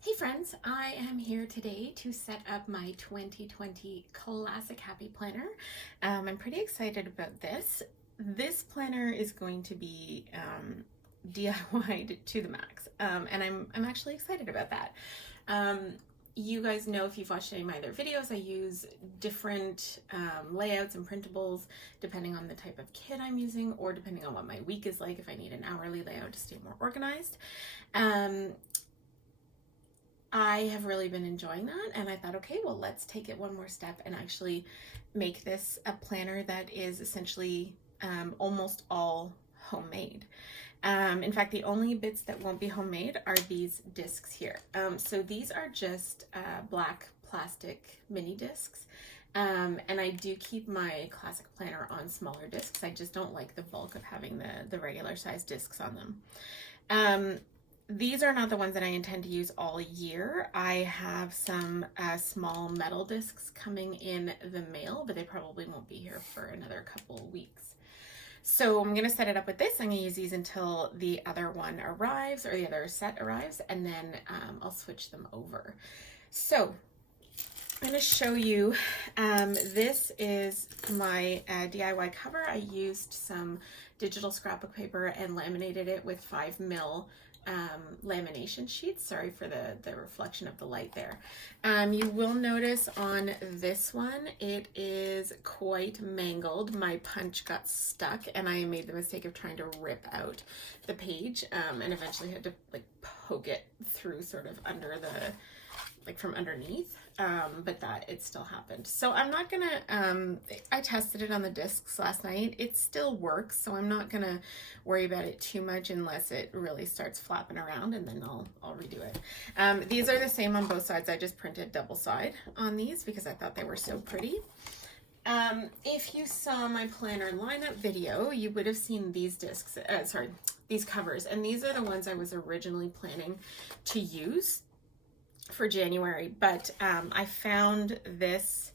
Hey friends, I am here today to set up my 2020 Classic Happy Planner. I'm pretty excited about this. This planner is going to be DIY'd to the max, and I'm actually excited about that. You guys know, if you've watched any of my other videos, I use different layouts and printables depending on the type of kit I'm using, or depending on what my week is like, if I need an hourly layout to stay more organized. I have really been enjoying that, and I thought, okay, well, let's take it one more step and actually make this a planner that is essentially almost all homemade. In fact, the only bits that won't be homemade are these discs here. So these are just black plastic mini discs. And I do keep my classic planner on smaller discs. I just don't like the bulk of having the regular size discs on them. These are not the ones that I intend to use all year. I have some small metal discs coming in the mail, but they probably won't be here for another couple weeks. So I'm gonna set it up with this. I'm gonna use these until the other one arrives, or the other set arrives, and then I'll switch them over. So I'm going to show you, this is my DIY cover. I used some digital scrapbook paper and laminated it with 5mm lamination sheets. Sorry for the reflection of the light there. You will notice on this one, it is quite mangled. My punch got stuck and I made the mistake of trying to rip out the page, and eventually had to like poke it through sort of under the, like from underneath, but that it still happened. So I'm not gonna, I tested it on the discs last night. It still works, so I'm not gonna worry about it too much unless it really starts flapping around, and then I'll redo it. These are the same on both sides. I just printed double side on these because I thought they were so pretty. If you saw my planner lineup video, you would have seen these discs, these covers, and these are the ones I was originally planning to use for January, but I found this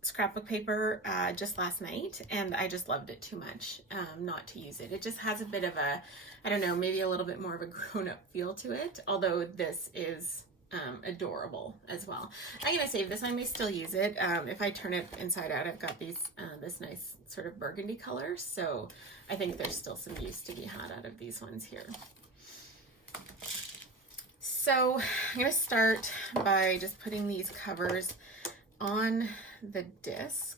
scrapbook paper just last night, and I just loved it too much not to use it. It just has a bit of a, I don't know, maybe a little bit more of a grown-up feel to it, although this is adorable as well. I'm gonna save this. I may still use it. If I turn it inside out, I've got these this nice sort of burgundy color, so I think there's still some use to be had out of these ones here. So I'm going to start by just putting these covers on the discs.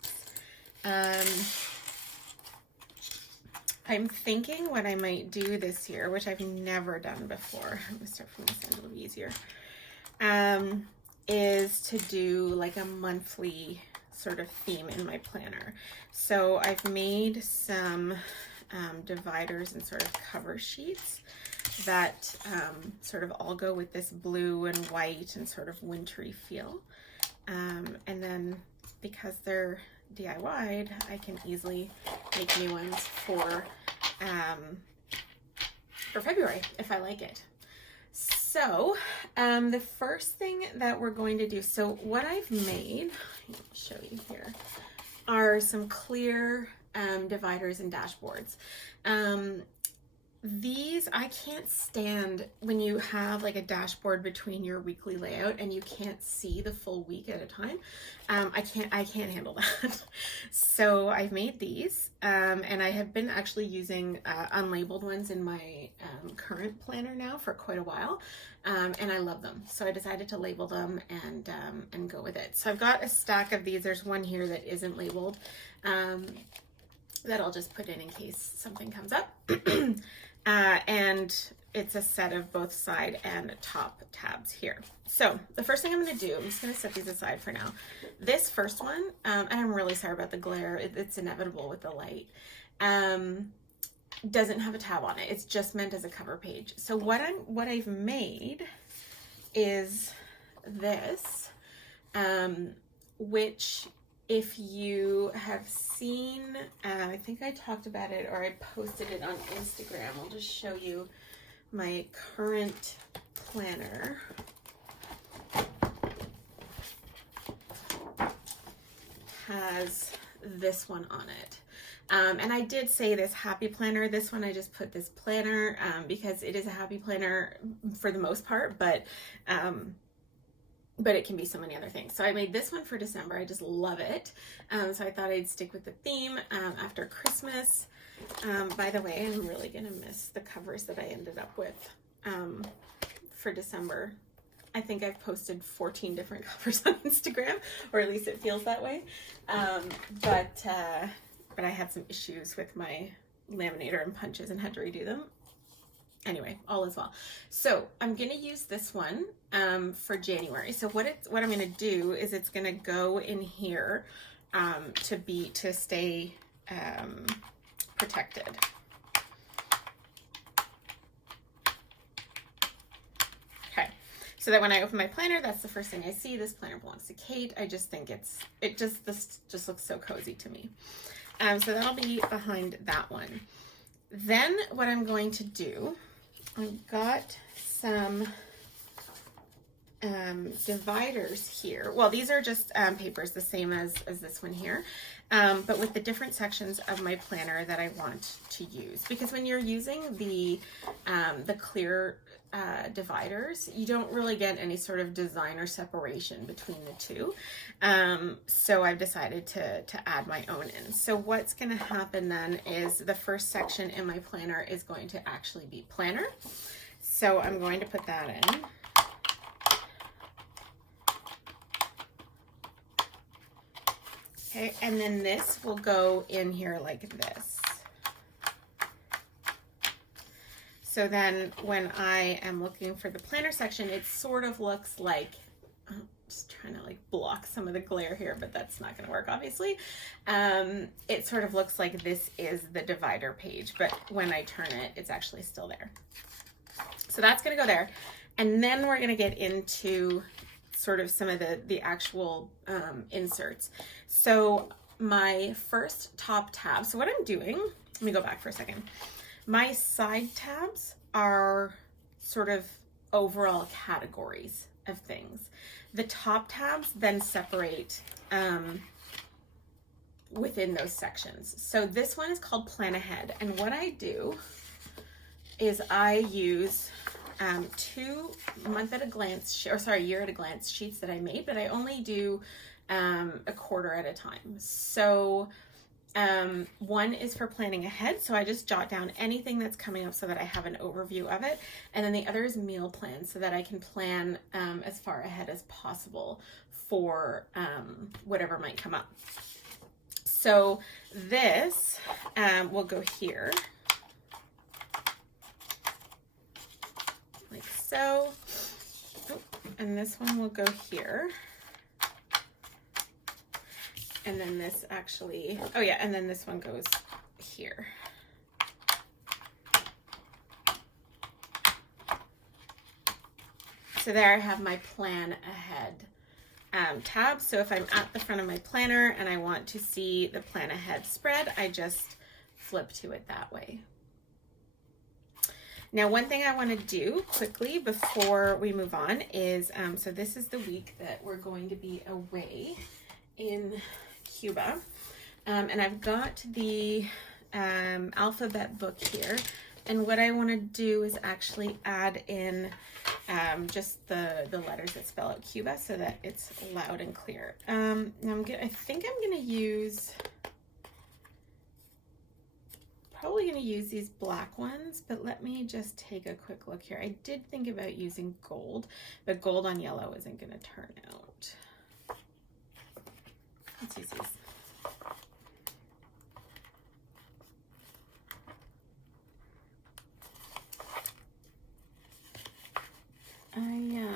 I'm thinking what I might do this year, which I've never done before, I'm going to start from this end, it'll be easier, is to do like a monthly sort of theme in my planner. So I've made some dividers and sort of cover sheets that sort of all go with this blue and white and sort of wintry feel. And then because they're DIY'd, I can easily make new ones for February if I like it. So the first thing that we're going to do, so what I've made, I'll show you here, are some clear dividers and dashboards. These, I can't stand when you have like a dashboard between your weekly layout and you can't see the full week at a time. I can't handle that. So I've made these, and I have been actually using unlabeled ones in my current planner now for quite a while, and I love them. So I decided to label them and go with it. So I've got a stack of these. There's one here that isn't labeled, that I'll just put in case something comes up. And it's a set of both side and top tabs here. So the first thing I'm going to do, I'm just going to set these aside for now. This first one, and I'm really sorry about the glare, it's inevitable with the light, doesn't have a tab on it. It's just meant as a cover page. So what I've made is this, which, if you have seen, I think I talked about it or I posted it on Instagram. I'll just show you my current planner. Has this one on it. And I did say this happy planner. This one I just put this planner because it is a happy planner for the most part, but it can be so many other things. So I made this one for December. I just love it. So I thought I'd stick with the theme after Christmas. By the way, I'm really gonna miss the covers that I ended up with for December. I think I've posted 14 different covers on Instagram, or at least it feels that way. But I had some issues with my laminator and punches and had to redo them. Anyway, all is well. So I'm gonna use this one for January. So what I'm gonna do is it's gonna go in here to stay protected. Okay, so that when I open my planner, that's the first thing I see. This planner belongs to Kate. I just think this just looks so cozy to me. So that'll be behind that one. Then what I'm going to do, I've got some dividers here. Well, these are just papers, the same as this one here, but with the different sections of my planner that I want to use. Because when you're using the clear dividers, you don't really get any sort of design or separation between the two. So I've decided to add my own in. So what's going to happen then is the first section in my planner is going to actually be planner. So I'm going to put that in. Okay, and then this will go in here like this. So then when I am looking for the planner section, it sort of looks like, I'm just trying to like block some of the glare here, but that's not going to work obviously. It sort of looks like this is the divider page, but when I turn it, it's actually still there. So that's going to go there. And then we're going to get into sort of some of the actual inserts. So my first top tab, so what I'm doing, let me go back for a second. My side tabs are sort of overall categories of things. The top tabs then separate within those sections. So this one is called Plan Ahead. And what I do is I use two year at a glance sheets that I made, but I only do a quarter at a time. So one is for planning ahead, so I just jot down anything that's coming up so that I have an overview of it, and then the other is meal plan, so that I can plan as far ahead as possible for whatever might come up. So this will go here, like so, and this one will go here. And then this actually, oh yeah, and then this one goes here. So there I have my plan ahead tab. So if I'm at the front of my planner and I want to see the plan ahead spread, I just flip to it that way. Now, one thing I want to do quickly before we move on is, so this is the week that we're going to be away in Cuba, and I've got the alphabet book here, and what I want to do is actually add in just the letters that spell out Cuba so that it's loud and clear. Now I think I'm gonna use these black ones, but let me just take a quick look here. I did think about using gold, but gold on yellow isn't gonna turn out. Let's use these. I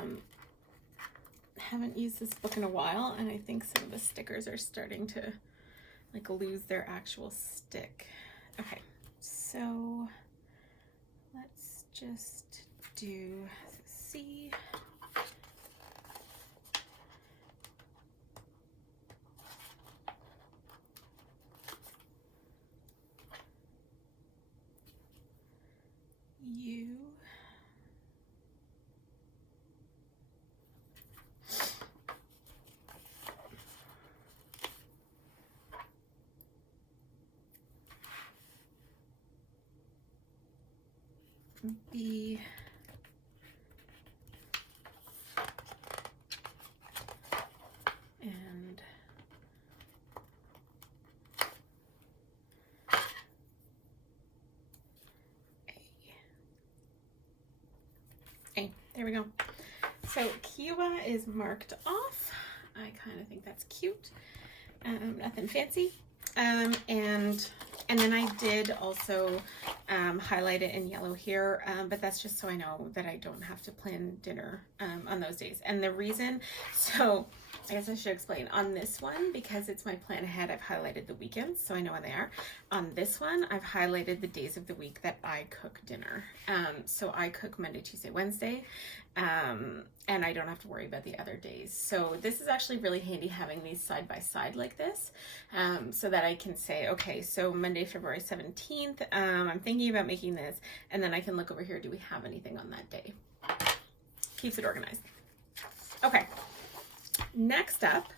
haven't used this book in a while, and I think some of the stickers are starting to like lose their actual stick. Okay, so let's just do C. U. B and A. There we go. So Cuba is marked off. I kind of think that's cute. Nothing fancy. And then I did also highlight it in yellow here, but that's just so I know that I don't have to plan dinner on those days. And the reason, so I guess I should explain on this one, because it's my plan ahead, I've highlighted the weekends so I know when they are. On this one, I've highlighted the days of the week that I cook dinner. So I cook Monday, Tuesday, Wednesday, and I don't have to worry about the other days. So this is actually really handy having these side by side like this, so that I can say, okay, so Monday, February 17th, I'm thinking about making this, and then I can look over here, do we have anything on that day? Keeps it organized. Okay. Next up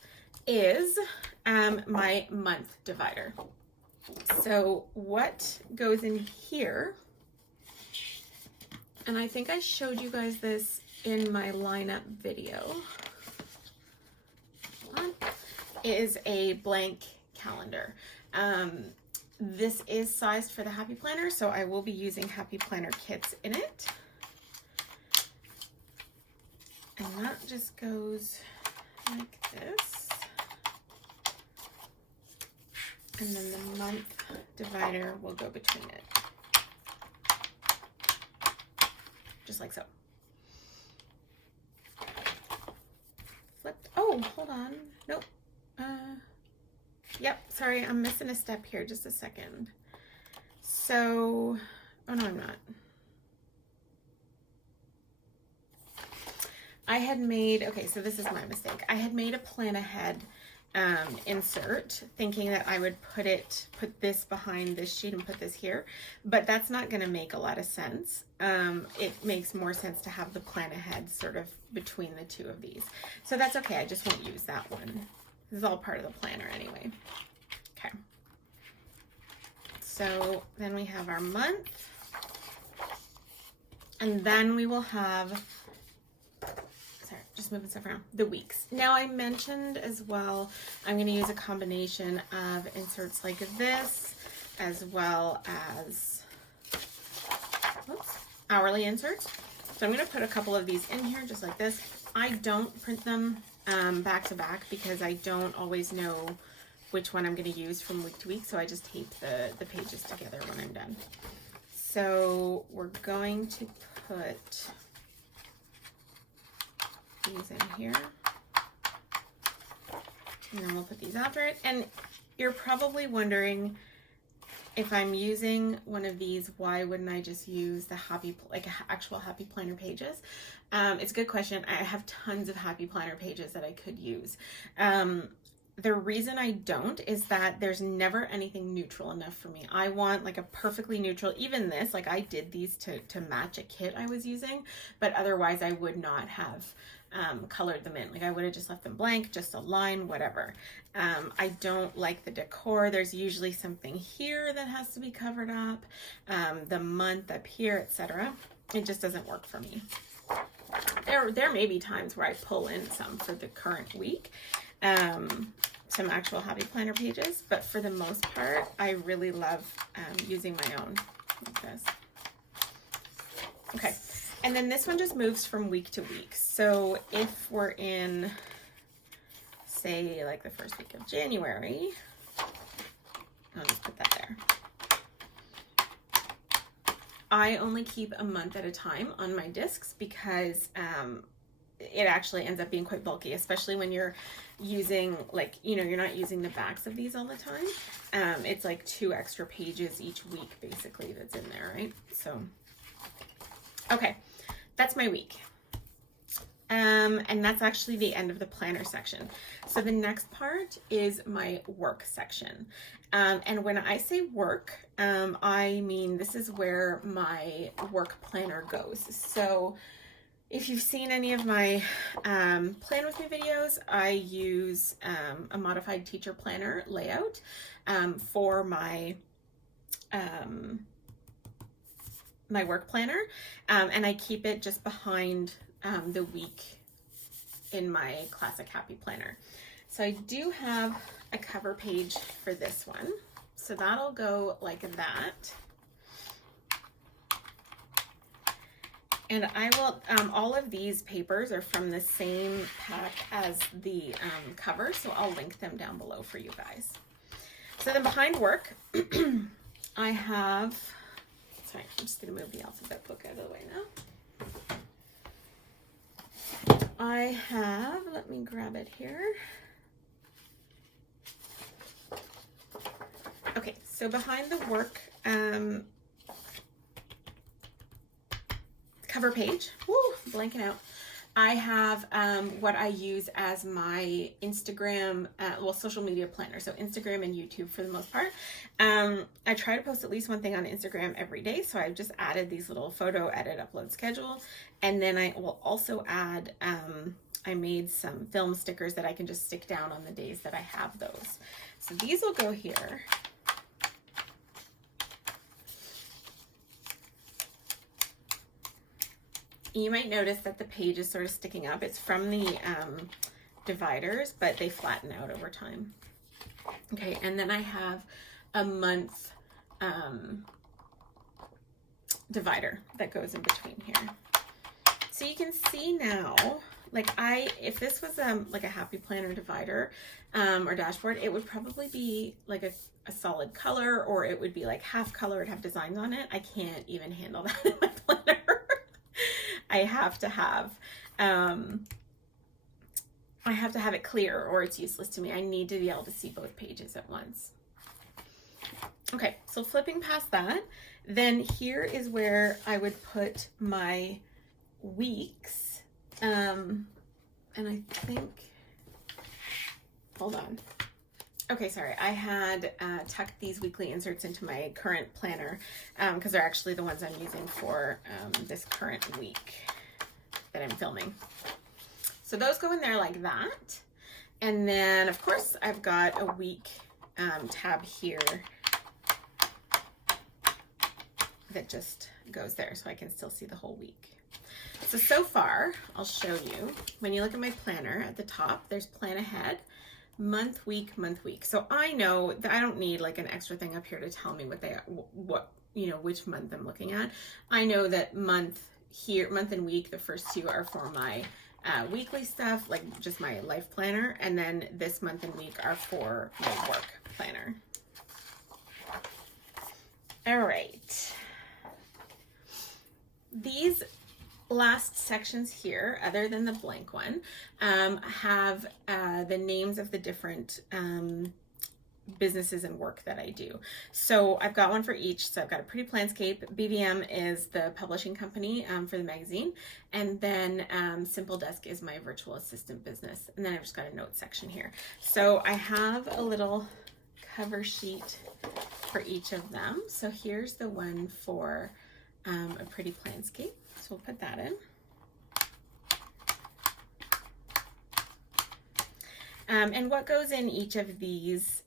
is my month divider. So what goes in here, and I think I showed you guys this in my lineup video, is a blank calendar. This is sized for the Happy Planner, so I will be using Happy Planner kits in it. And that just goes like this. And then the month divider will go between it. Just like so. Flipped. Oh, hold on. Nope. Yep, sorry, I'm missing a step here. Just a second. So, oh no, I'm not. I had made, okay, so this is my mistake. I had made a plan ahead insert thinking that I would put this behind this sheet and put this here, but that's not going to make a lot of sense. It makes more sense to have the plan ahead sort of between the two of these. So that's okay. I just won't use that one. This is all part of the planner anyway. Okay. So then we have our month, and then we will have, just moving stuff around, the weeks. Now I mentioned as well, I'm going to use a combination of inserts like this, as well as hourly inserts. So I'm going to put a couple of these in here just like this. I don't print them back to back because I don't always know which one I'm going to use from week to week, so I just tape the pages together when I'm done. So we're going to put these in here, and then we'll put these after it. And you're probably wondering, if I'm using one of these, why wouldn't I just use the actual Happy Planner pages? It's a good question. I have tons of Happy Planner pages that I could use. The reason I don't is that there's never anything neutral enough for me. I want like a perfectly neutral, even this, like I did these to match a kit I was using, but otherwise I would not have colored them in. Like I would have just left them blank, just a line, whatever. I don't like the decor. There's usually something here that has to be covered up, the month up here, etc. It just doesn't work for me. There may be times where I pull in some for the current week, some actual Happy Planner pages, but for the most part, I really love using my own like this. Okay, and then this one just moves from week to week. So if we're in, say, like the first week of January, I'll just put that there. I only keep a month at a time on my discs because it actually ends up being quite bulky, especially when you're using, like, you know, you're not using the backs of these all the time. It's like 2 extra pages each week, basically, that's in there, right? So, okay, that's my week. And that's actually the end of the planner section. So the next part is my work section. And when I say work, I mean this is where my work planner goes. So if you've seen any of my Plan With Me videos, I use a modified teacher planner layout for my my work planner, and I keep it just behind the week in my Classic Happy Planner. So I do have a cover page for this one. So that'll go like that. And I will, all of these papers are from the same pack as the cover, so I'll link them down below for you guys. So then behind work, I have, sorry, I'm just gonna move the alphabet book out of the way now. I have, let me grab it here. Okay, so behind the work cover page, woo, blanking out. I have what I use as my Instagram, well, social media planner. So Instagram and YouTube for the most part. I try to post at least one thing on Instagram every day. So I've just added these little photo edit upload schedule. And then I will also add, I made some film stickers that I can just stick down on the days that I have those. So these will go here. You might notice that the page is sort of sticking up. It's from the dividers, but they flatten out over time. Okay, and then I have a month divider that goes in between here. So you can see now, like if this was like a Happy Planner divider or dashboard, it would probably be like a solid color, or it would be like half color, it'd have designs on it. I can't even handle that in my planner. I have to have it clear or it's useless to me. I need to be able to see both pages at once. Okay, so flipping past that, then here is where I would put my weeks. And I think, hold on. Okay, sorry, I had tucked these weekly inserts into my current planner because they're actually the ones I'm using for this current week that I'm filming. So those go in there like that. And then, of course, I've got a week tab here that just goes there so I can still see the whole week. So far, I'll show you. When you look at my planner at the top, there's plan ahead. Month, week, month, week. So I know that I don't need like an extra thing up here to tell me which month I'm looking at. I know that month and week, the first two are for my weekly stuff, like just my life planner. And then this month and week are for my work planner. All right. These last sections here, other than the blank one, have the names of the different businesses and work that I do. So I've got one for each. So I've got a Pretty Planscape. BVM is the publishing company for the magazine. And then Simple Desk is my virtual assistant business. And then I've just got a note section here. So I have a little cover sheet for each of them. So here's the one for a Pretty Planscape. So we'll put that in. And what goes in each of these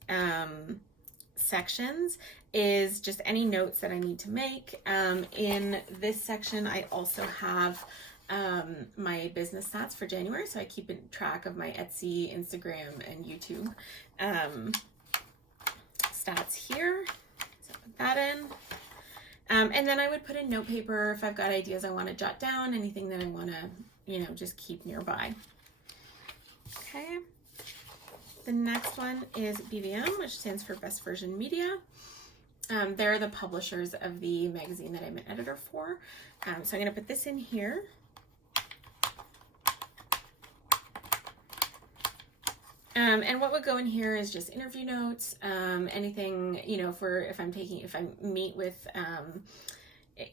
sections is just any notes that I need to make. In this section, I also have my business stats for January. So I keep track of my Etsy, Instagram, and YouTube stats here. So put that in. And then I would put in note paper if I've got ideas I want to jot down, anything that I want to, just keep nearby. Okay. The next one is BVM, which stands for Best Version Media. They're the publishers of the magazine that I'm an editor for. So I'm going to put this in here. And what would go in here is just interview notes, anything, if I meet with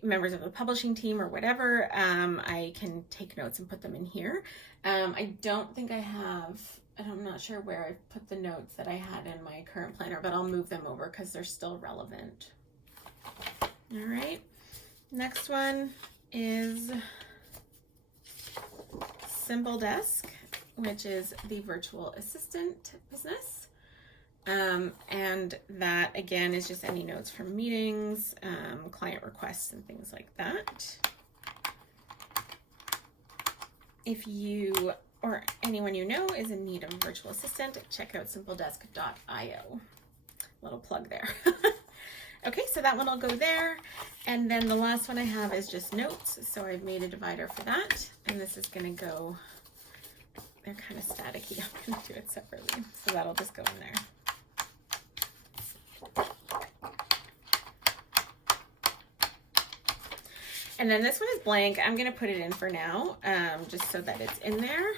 members of the publishing team or whatever, I can take notes and put them in here. I don't think I have, and I'm not sure where I put the notes that I had in my current planner, but I'll move them over because they're still relevant. All right. Next one is Simple Desk, which is the virtual assistant business. And that again is just any notes from meetings, client requests and things like that. If you or anyone you know is in need of a virtual assistant, check out simpledesk.io. Little plug there. Okay, so that one will go there. And then the last one I have is just notes. So I've made a divider for that. And this is going to go, they're kind of staticky. I'm going to do it separately. So that'll just go in there. And then this one is blank. I'm going to put it in for now, just so that it's in there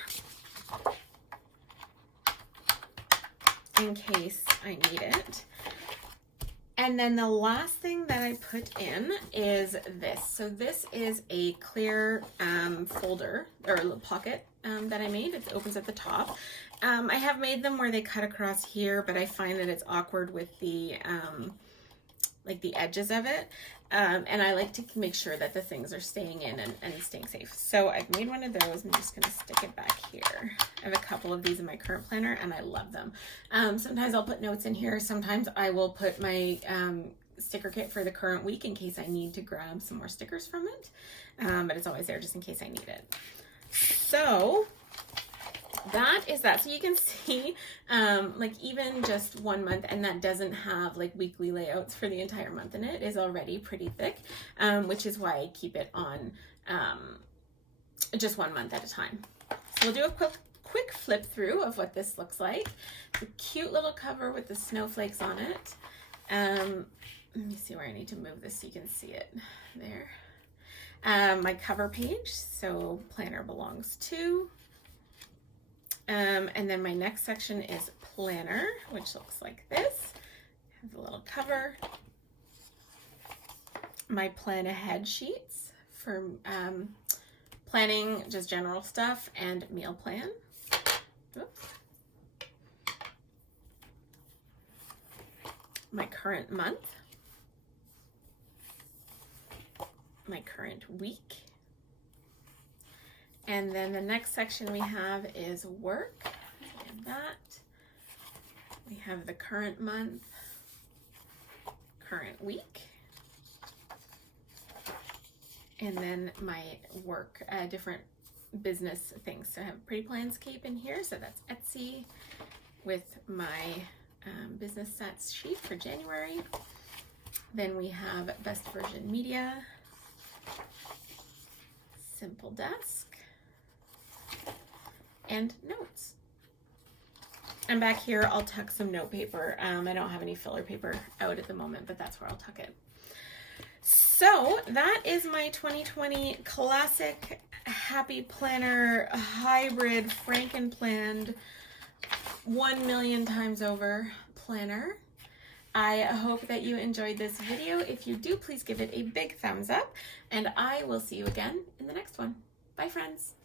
in case I need it. And then the last thing that I put in is this. So this is a clear folder or pocket that I made. It opens at the top. I have made them where they cut across here, but I find that it's awkward with the like the edges of it. And I like to make sure that the things are staying in and staying safe. So I've made one of those. I'm just going to stick it back here. I have a couple of these in my current planner and I love them. Sometimes I'll put notes in here. Sometimes I will put my sticker kit for the current week in case I need to grab some more stickers from it. But it's always there just in case I need it. So that is that. So you can see like even just 1 month, and that doesn't have like weekly layouts for the entire month in it, is already pretty thick, which is why I keep it on just 1 month at a time. So we'll do a quick flip through of what this looks like. It's a cute little cover with the snowflakes on it. Let me see where I need to move this so you can see it there. My cover page, so planner belongs to. And then my next section is planner, which looks like this. Has a little cover. My plan ahead sheets for planning just general stuff and meal plan. Oops. My current month. My current week. And then the next section we have is work. And that. We have the current month, current week. And then my work, different business things. So I have Pretty Planscape in here. So that's Etsy with my business stats sheet for January. Then we have Best Version Media, Simple Desk, and notes. And back here, I'll tuck some note paper. I don't have any filler paper out at the moment, but that's where I'll tuck it. So that is my 2020 classic Happy Planner hybrid Frankenplanned 1 million times over planner. I hope that you enjoyed this video. If you do, please give it a big thumbs up, and I will see you again in the next one. Bye, friends.